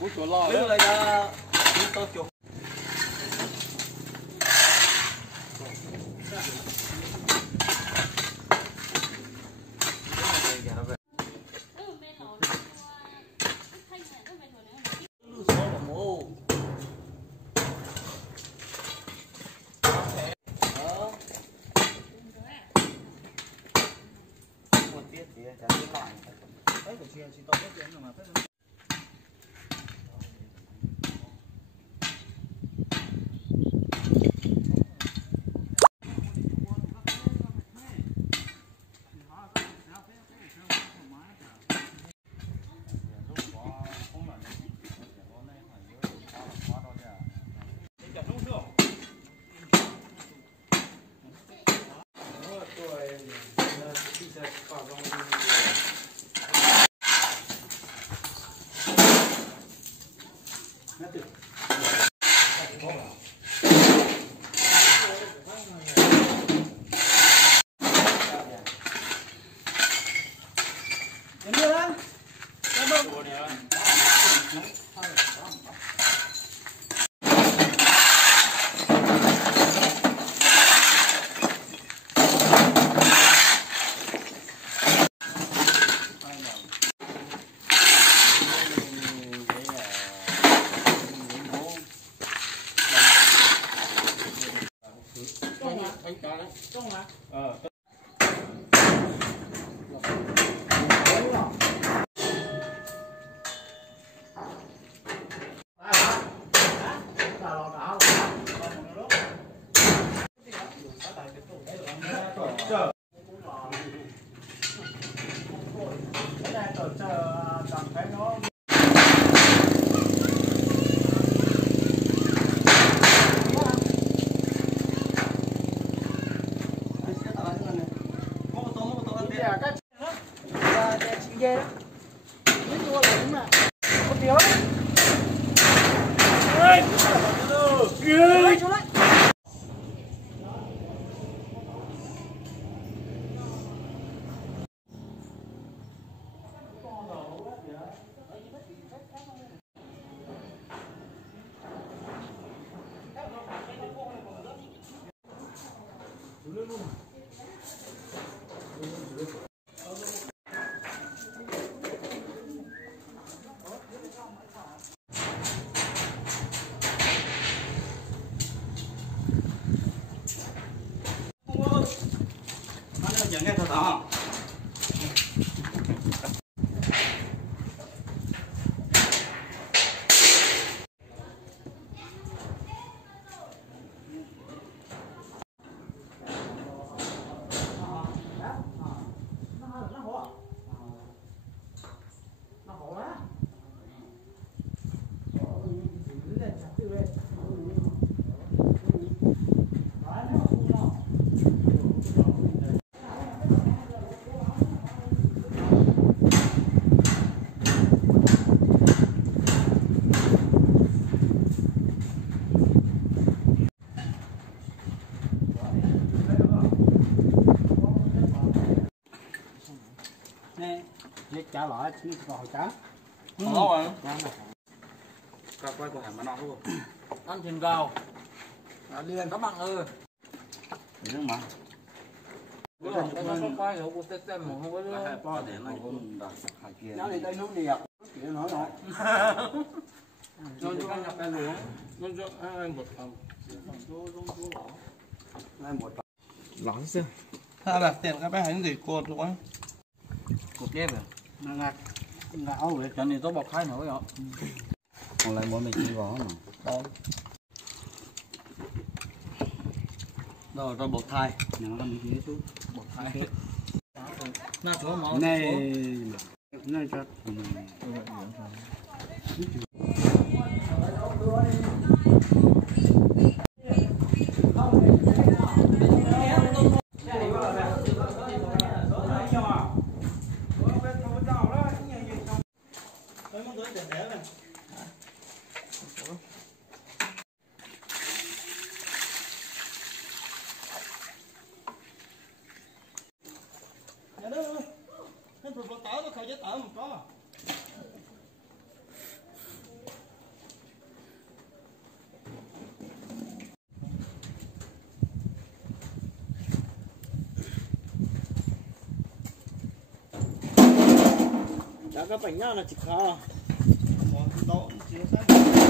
Của chùa lo biết là tôi chụp nghe thật hả? trả lại chỉ còn cá. Ngon rồi. Cao quay của hàng mà nó luôn. Ăn trên cao. Liền các bạn ơi. Đúng mà. Cái nó quay rồi của tết tết một cái Hai po để nó cũng đặt hai kia. nó đi đây nước đẹp. Kiểu nói rồi. Nó cho nhập cái luống. Nó cho ăn một phần. Lên một Lỏng xưa. Tha đặt tiền các bé hành gì cột đúng không? cột ghép rồi. nó ngạc ngáo vậy. Cho nên tôi bọc hai nữa rồi. Còn lại bố mình chỉ có mà. Đâu. Rồi tôi bột thai. Nó làm gì chứ? Bột thai. Nó chỗ máu. Này này cho. cơm có. Đã có bánh nhau là chỉ khó. Còn đó chưa sáng.